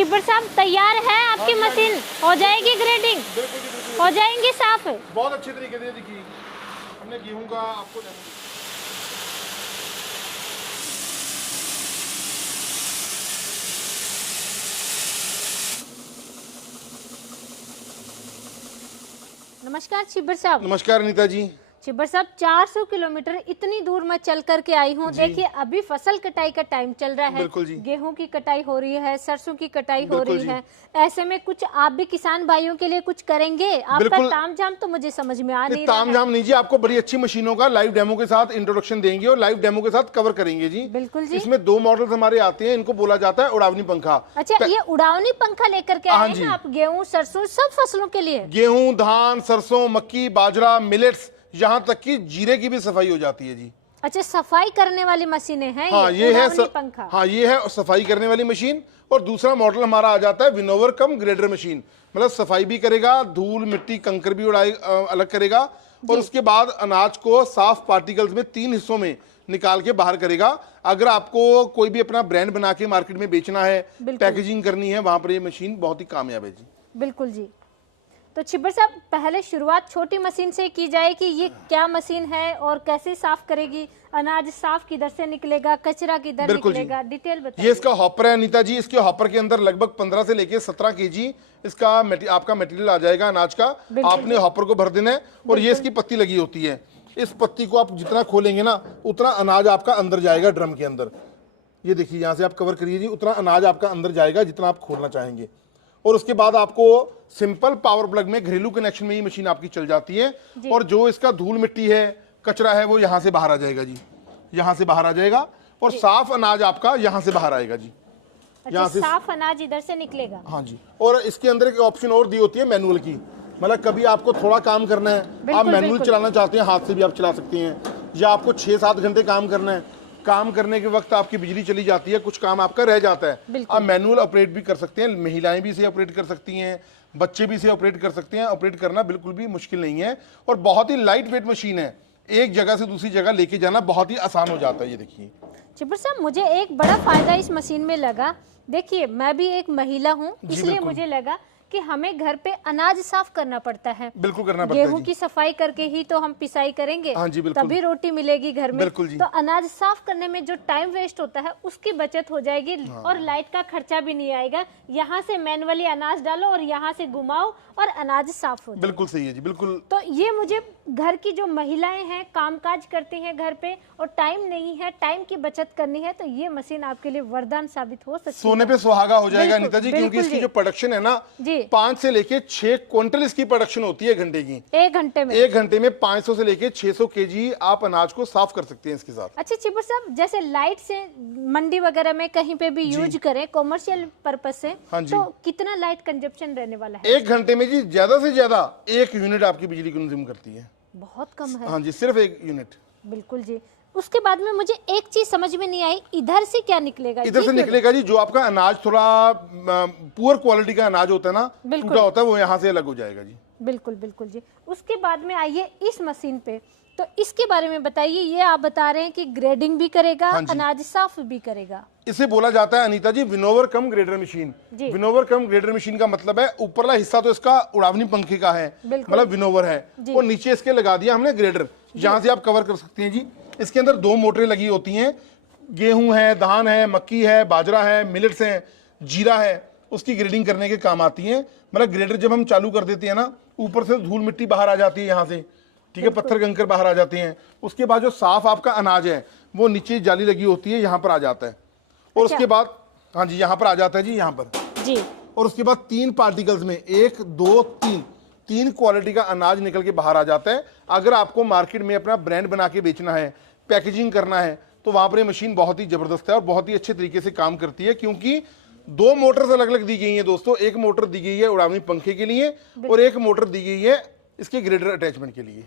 छिब्बर साहब तैयार है आपकी मशीन, हो जाएगी ग्रेडिंग, हो जाएंगी साफ। बहुत अच्छे तरीके से देखिए हमने गेहूं का आपको नमस्कार छिब्बर साहब। नमस्कार अनीता जी। छिब्बर साहब 400 किलोमीटर इतनी दूर मैं चल करके आई हूँ। देखिए अभी फसल कटाई का टाइम चल रहा है, बिल्कुल जी। गेहूं की कटाई हो रही है, सरसों की कटाई हो रही है। ऐसे में कुछ आप भी किसान भाइयों के लिए कुछ करेंगे? आपका तामझाम तो मुझे समझ में आ नहीं रहा है। तामझाम नहीं जी, आपको बड़ी अच्छी मशीनों का लाइव डेमो के साथ इंट्रोडक्शन देंगे और लाइव डेमो के साथ कवर करेंगे जी। बिल्कुल जी। इसमें 2 मॉडल्स हमारे आते हैं, इनको बोला जाता है उड़ावनी पंखा। अच्छा, ये उड़ावनी पंखा लेकर के आए हैं आप गेहूं सरसों सब फसलों के लिए? गेहूं, धान, सरसों, मक्की, बाजरा, मिलेट्स, यहाँ तक कि जीरे की भी सफाई हो जाती है जी। अच्छा, सफाई करने वाली मशीनें हैं? हाँ ये है पंखा। हाँ ये है सफाई करने वाली मशीन। और दूसरा मॉडल हमारा आ जाता है विनोवर कम ग्रेडर मशीन, मतलब सफाई भी करेगा, धूल मिट्टी कंकर भी उड़ाई अलग करेगा और उसके बाद अनाज को साफ पार्टिकल्स में 3 हिस्सों में निकाल के बाहर करेगा। अगर आपको कोई भी अपना ब्रांड बना के मार्केट में बेचना है, पैकेजिंग करनी है, वहां पर ये मशीन बहुत ही कामयाब है जी। बिल्कुल जी। तो छिब्बर साहब पहले शुरुआत छोटी मशीन से की जाए कि ये क्या मशीन है और कैसे साफ करेगी, अनाज साफ किधर से निकलेगा, कचरा किधर निकलेगा, डिटेल बताइए। ये इसका हॉपर है अनीता जी। इसके हॉपर के अंदर लगभग 15 से लेके 17 केजी इसका आपका मटेरियल आ जाएगा अनाज का। आपने हॉपर को भर देना है और ये इसकी पत्ती लगी होती है। इस पत्ती को आप जितना खोलेंगे ना उतना अनाज आपका अंदर जाएगा ड्रम के अंदर। ये देखिए यहाँ से आप कवर करिए जी, उतना अनाज आपका अंदर जाएगा जितना आप खोलना चाहेंगे। और उसके बाद आपको सिंपल पावर प्लग में घरेलू कनेक्शन में ये मशीन आपकी चल जाती है और जो इसका धूल मिट्टी है, कचरा है, वो यहाँ से बाहर आ जाएगा जी। यहाँ से बाहर आ जाएगा और साफ अनाज आपका यहाँ से बाहर आएगा जी। यहाँ से साफ अनाज इधर से निकलेगा। हाँ जी। और इसके अंदर एक ऑप्शन और दी होती है मैनुअल की, मतलब कभी आपको थोड़ा काम करना है, आप मैनुअल चलाना चाहते हैं, हाथ से भी आप चला सकते हैं, या आपको 6-7 घंटे काम करना है, काम करने के वक्त आपकी बिजली चली जाती है, कुछ काम आपका रह जाता है, आप मैनुअल ऑपरेट भी कर सकते हैं। महिलाएं भी इसे ऑपरेट कर सकती हैं, बच्चे भी इसे ऑपरेट कर सकते हैं। ऑपरेट करना बिल्कुल भी मुश्किल नहीं है और बहुत ही लाइट वेट मशीन है। एक जगह से दूसरी जगह लेके जाना बहुत ही आसान हो जाता है। ये देखिए छिब्बर साहब, मुझे एक बड़ा फायदा इस मशीन में लगा। देखिए मैं भी एक महिला हूँ, इसलिए मुझे लगा कि हमें घर पे अनाज साफ करना पड़ता है। बिल्कुल करना पड़ता है। गेहूं की सफाई करके ही तो हम पिसाई करेंगे, तभी रोटी मिलेगी घर में। तो अनाज साफ करने में जो टाइम वेस्ट होता है उसकी बचत हो जाएगी और लाइट का खर्चा भी नहीं आएगा। यहाँ से मैनुअली अनाज डालो और यहाँ से घुमाओ और अनाज साफ हो जाए। बिल्कुल सही है जी, बिल्कुल। तो ये मुझे घर की जो महिलाएं हैं, कामकाज करती हैं घर पे और टाइम नहीं है, टाइम की बचत करनी है, तो ये मशीन आपके लिए वरदान साबित हो सकती है। सोने पे सुहागा हो जाएगा अनीता जी, क्योंकि इसकी जो प्रोडक्शन है ना जी 5 से लेके 6 क्विंटल इसकी प्रोडक्शन होती है घंटे की। एक घंटे में 500 से लेके 600 केजी आप अनाज को साफ कर सकते हैं इसके साथ। अच्छा छिब्बर साहब, जैसे लाइट से मंडी वगैरह में कहीं पे भी यूज करें कॉमर्शियल पर्पज से, तो कितना लाइट कंजप्शन रहने वाला है? 1 घंटे में जी ज्यादा से ज्यादा 1 यूनिट आपकी बिजली कंज्यूम करती है। बहुत कम है। हाँ जी, सिर्फ 1 यूनिट। बिल्कुल जी। उसके बाद में मुझे एक चीज समझ में नहीं आई, इधर से क्या निकलेगा? इधर से निकलेगा जी, जो आपका अनाज थोड़ा पुअर क्वालिटी का अनाज होता है ना, टूटा होता है, वो यहाँ से अलग हो जाएगा जी। बिल्कुल बिल्कुल जी। उसके बाद में आइए इस मशीन पे, तो इसके बारे में बताइए। ये आप बता रहे हैं कि ग्रेडिंग भी करेगा, अनाज साफ भी करेगा। इसे बोला जाता है अनीता जी विनोवर कम ग्रेडर मशीन। विनोवर कम ग्रेडर मशीन का मतलब है ऊपरला हिस्सा तो इसका उड़ावनी पंखे का है, मतलब विनोवर है, और नीचे इसके लगा दिया हमने ग्रेडर, जहां से आप कवर कर सकते हैं जी। इसके अंदर 2 मोटरें लगी होती हैं। गेहूं है, धान है, मक्की है, बाजरा है, मिलेट्स है, जीरा है, उसकी ग्रेडिंग करने के काम आती है। मतलब ग्रेडर जब हम चालू कर देते हैं ना, ऊपर से धूल मिट्टी बाहर आ जाती है यहाँ से, ठीक है, पत्थर कंकर बाहर आ जाते हैं। उसके बाद जो साफ आपका अनाज है वो नीचे जाली लगी होती है, यहाँ पर आ जाता है। और उसके बाद हाँ जी यहाँ पर आ जाता है जी, यहाँ पर जी। और उसके बाद 3 पार्टिकल्स में 1 2 3 क्वालिटी का अनाज निकल के बाहर आ जाता है। अगर आपको मार्केट में अपना ब्रांड बना के बेचना है, पैकेजिंग करना है, तो वहां पर ये मशीन बहुत ही जबरदस्त है और बहुत ही अच्छे तरीके से काम करती है। क्योंकि 2 मोटर्स अलग अलग दी गई है दोस्तों। एक मोटर दी गई है उड़ावनी पंखे के लिए और एक मोटर दी गई है इसके ग्रेडर अटैचमेंट के लिए।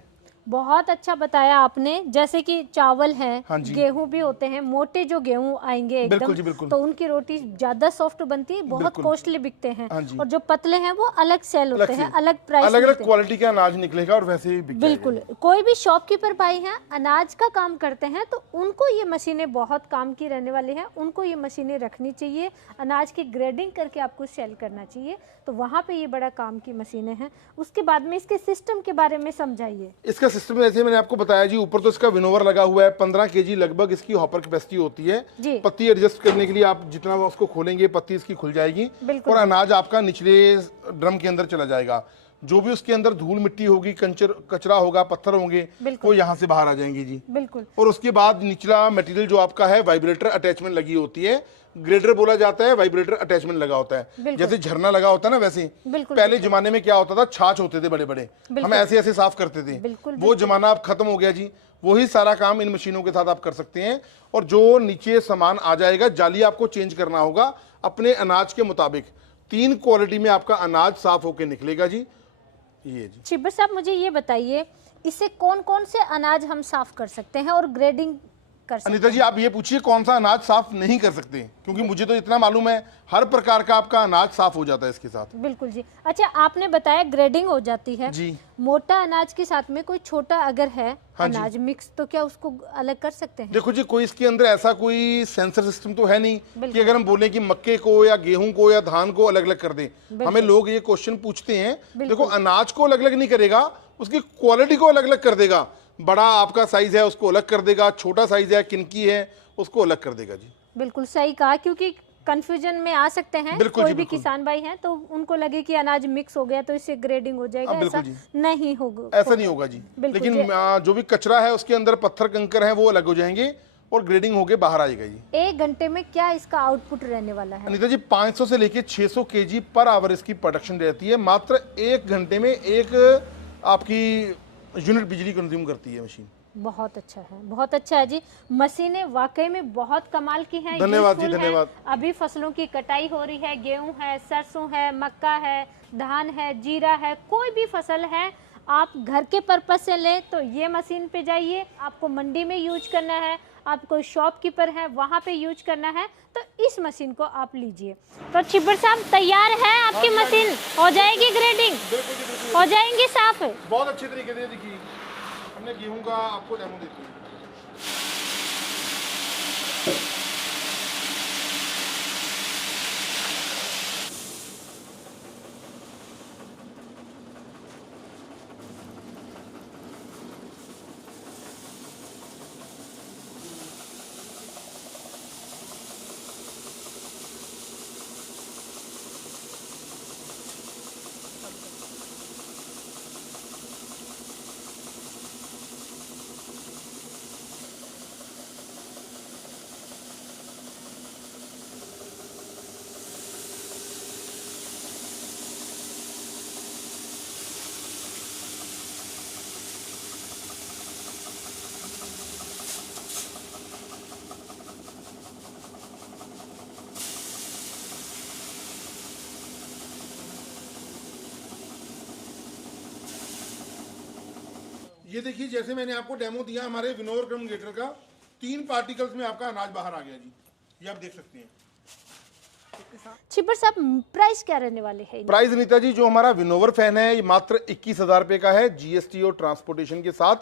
बहुत अच्छा बताया आपने। जैसे कि चावल है, हाँ जी। गेहूं भी होते हैं, मोटे जो गेहूं आएंगे एकदम, बिल्कुल। तो उनकी रोटी ज्यादा सॉफ्ट बनती है, बहुत कॉस्टली बिकते हैं। हाँ जी। और जो पतले हैं वो अलग सेल होते हैं, अलग प्राइस, अलग अलग क्वालिटी का अनाज निकलेगा और वैसे ही बिक बिल्कुल। कोई भी शॉपकीपर भाई हैं अनाज का काम करते हैं तो उनको ये मशीनें बहुत काम की रहने वाली हैं, उनको ये मशीनें रखनी चाहिए, अनाज की ग्रेडिंग करके आपको सेल करना चाहिए, तो वहाँ पे ये बड़ा काम की मशीनें हैं। उसके बाद में इसके सिस्टम के बारे में समझाइए। इसका सिस्टम जैसे मैंने आपको बताया जी, ऊपर तो इसका विनोवर लगा हुआ है, 15 केजी लगभग इसकी हॉपर कैपेसिटी होती है जी। पत्ती एडजस्ट करने के लिए आप जितना उसको खोलेंगे पत्ती इसकी खुल जाएगी और अनाज आपका निचले ड्रम के अंदर चला जाएगा। जो भी उसके अंदर धूल मिट्टी होगी, कचरा होगा, पत्थर होंगे, वो यहाँ से बाहर आ जाएंगे जी। बिल्कुल। और उसके बाद निचला मटेरियल जो आपका है वाइब्रेटर अटैचमेंट लगी होती है, ग्रेडर बोला जाता है, वाइब्रेटर अटैचमेंट लगा होता है। जैसे झरना लगा होता है ना, वैसे पहले जमाने में क्या होता था, छाछ होते थे बड़े बड़े, हम ऐसे ऐसे साफ करते थे, वो जमाना अब खत्म हो गया जी। वही सारा काम इन मशीनों के साथ आप कर सकते हैं। और जो नीचे सामान आ जाएगा, जाली आपको चेंज करना होगा अपने अनाज के मुताबिक। 3 क्वालिटी में आपका अनाज साफ होके निकलेगा जी। ये जी छिब्बर साहब, मुझे ये बताइए इससे कौन कौन से अनाज हम साफ कर सकते हैं और ग्रेडिंग कर सकते हैं? अनीता जी, आप ये पूछिए कौन सा अनाज साफ नहीं कर सकते, क्योंकि मुझे तो इतना मालूम है हर प्रकार का आपका अनाज साफ हो जाता है इसके साथ। बिल्कुल जी। अच्छा, आपने बताया ग्रेडिंग हो जाती है जी। मोटा अनाज के साथ में कोई छोटा अगर है हाँ अनाज मिक्स, तो क्या उसको अलग कर सकते हैं? देखो जी, कोई इसके अंदर ऐसा कोई सेंसर सिस्टम तो है नहीं कि अगर हम बोलें कि मक्के को या गेहूं को या धान को अलग अलग कर दें। हमें लोग ये क्वेश्चन पूछते हैं। देखो, अनाज को अलग अलग नहीं करेगा, उसकी क्वालिटी को अलग अलग कर देगा। बड़ा आपका साइज है उसको अलग कर देगा, छोटा साइज है, किनकी है, उसको अलग कर देगा जी। बिल्कुल सही कहा, क्योंकि कंफ्यूजन में आ सकते हैं कोई भी किसान भाई हैं, तो उनको लगे कि अनाज मिक्स हो गया तो इससे ग्रेडिंग हो जाएगा। ऐसा नहीं होगा, ऐसा नहीं होगा जी। लेकिन जो भी कचरा है उसके अंदर पत्थर कंकर है वो अलग हो जाएंगे और ग्रेडिंग होके बाहर आएगा जी। 1 घंटे में क्या इसका आउटपुट रहने वाला है? अनीता जी, 500 से लेके 600 केजी पर आवर इसकी प्रोडक्शन रहती है। मात्र 1 घंटे में एक आपकी यूनिट बिजली कंज्यूम करती है मशीन। बहुत अच्छा है, बहुत अच्छा है जी। मशीनें वाकई में बहुत कमाल की हैं। धन्यवाद जी, धन्यवाद। अभी फसलों की कटाई हो रही है, गेहूं है, सरसों है, मक्का है, धान है, जीरा है, कोई भी फसल है, आप घर के पर्पज से लें तो ये मशीन पे जाइए। आपको मंडी में यूज करना है, आप कोई शॉपकीपर है वहाँ पे यूज करना है, तो इस मशीन को आप लीजिए। तो छिब्बर साहब, तैयार है आपकी मशीन? हो जाएगी ग्रेडिंग? हो जाएंगी साफ? बहुत अच्छे तरीके से। देखिए, हमने गेहूं का आपको डेमो देते हैं। ये देखिए, जैसे मैंने आपको डेमो दिया हमारे विनोवर क्रम ग्रेटर का, 3 पार्टिकल्स में आपका अनाज बाहर आ गया जी। ये आप देख सकते हैं। छिब्बर साहब, प्राइस क्या रहने वाले हैं? प्राइस अनीता जी, जो हमारा विनोवर फैन है ये मात्र 21,000 रुपए का है, जीएसटी और ट्रांसपोर्टेशन के साथ।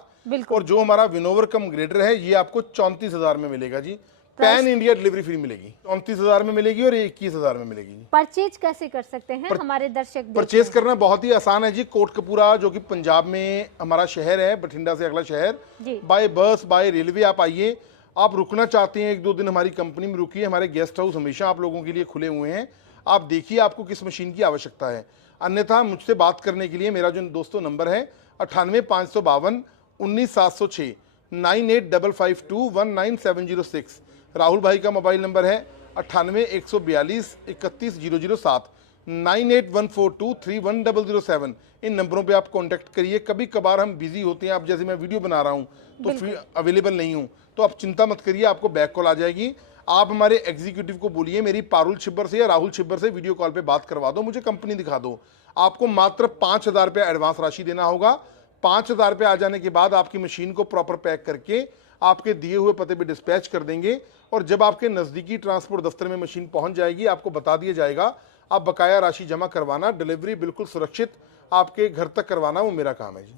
और जो हमारा विनोवर कम ग्रेटर है ये आपको 34,000 में मिलेगा जी। पैन इंडिया डिलीवरी फ्री मिलेगी, 29,000 में मिलेगी और 21,000 में मिलेगी। परचेज कैसे कर सकते हैं हमारे दर्शक? परचेज करना बहुत ही आसान है जी। कोटकपूरा जो कि पंजाब में हमारा शहर है, बठिंडा से अगला शहर, बाय बस बाय रेलवे आप आइए। आप रुकना चाहते हैं 1-2 दिन हमारी कंपनी में रुकिए, हमारे गेस्ट हाउस हमेशा आप लोगों के लिए खुले हुए हैं। आप देखिए आपको किस मशीन की आवश्यकता है। अन्यथा मुझसे बात करने के लिए मेरा जो दोस्तों नंबर है 98 552 19 706, 9855219706। राहुल भाई का मोबाइल नंबर है 98 142 31 007, 9814231007। इन नंबरों पे आप कांटेक्ट करिए। कभी कभार हम बिजी होते हैं, आप जैसे मैं वीडियो बना रहा हूं तो फ्री अवेलेबल नहीं हूं, तो आप चिंता मत करिए, आपको बैक कॉल आ जाएगी। आप हमारे एग्जीक्यूटिव को बोलिए मेरी पारुल छिब्बर से या राहुल छिब्बर से वीडियो कॉल पे बात करवा दो, मुझे कंपनी दिखा दो। आपको मात्र 5,000 रुपये एडवांस राशि देना होगा। 5,000 पे आ जाने के बाद आपकी मशीन को प्रॉपर पैक करके आपके दिए हुए पते पे डिस्पैच कर देंगे, और जब आपके नज़दीकी ट्रांसपोर्ट दफ्तर में मशीन पहुंच जाएगी आपको बता दिया जाएगा, आप बकाया राशि जमा करवाना, डिलीवरी बिल्कुल सुरक्षित आपके घर तक करवाना, वो मेरा काम है जी।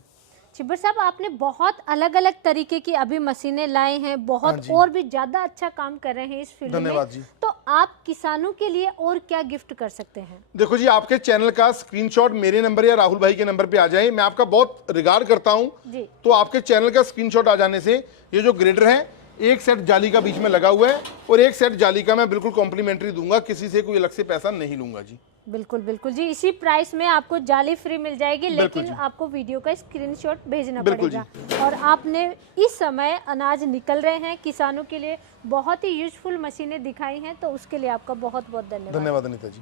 छिब्बर साहब, आपने बहुत अलग अलग तरीके की अभी मशीनें लाए हैं, बहुत और भी ज्यादा अच्छा काम कर रहे हैं इस फील्ड में। धन्यवाद जी। तो आप किसानों के लिए और क्या गिफ्ट कर सकते हैं? देखो जी, आपके चैनल का स्क्रीनशॉट मेरे नंबर या राहुल भाई के नंबर पे आ जाए, मैं आपका बहुत रिगार्ड करता हूं जी। तो आपके चैनल का स्क्रीनशॉट आ जाने से ये जो ग्रेडर है, एक सेट जाली का बीच में लगा हुआ है और एक सेट जाली का मैं बिल्कुल कॉम्प्लीमेंट्री दूंगा, किसी से कोई अलग से पैसा नहीं लूंगा जी। बिल्कुल बिल्कुल जी, इसी प्राइस में आपको जाली फ्री मिल जाएगी, लेकिन आपको वीडियो का स्क्रीनशॉट भेजना पड़ेगा। और आपने इस समय अनाज निकल रहे हैं किसानों के लिए बहुत ही यूजफुल मशीनें दिखाई हैं, तो उसके लिए आपका बहुत बहुत धन्यवाद। धन्यवाद अनीता जी।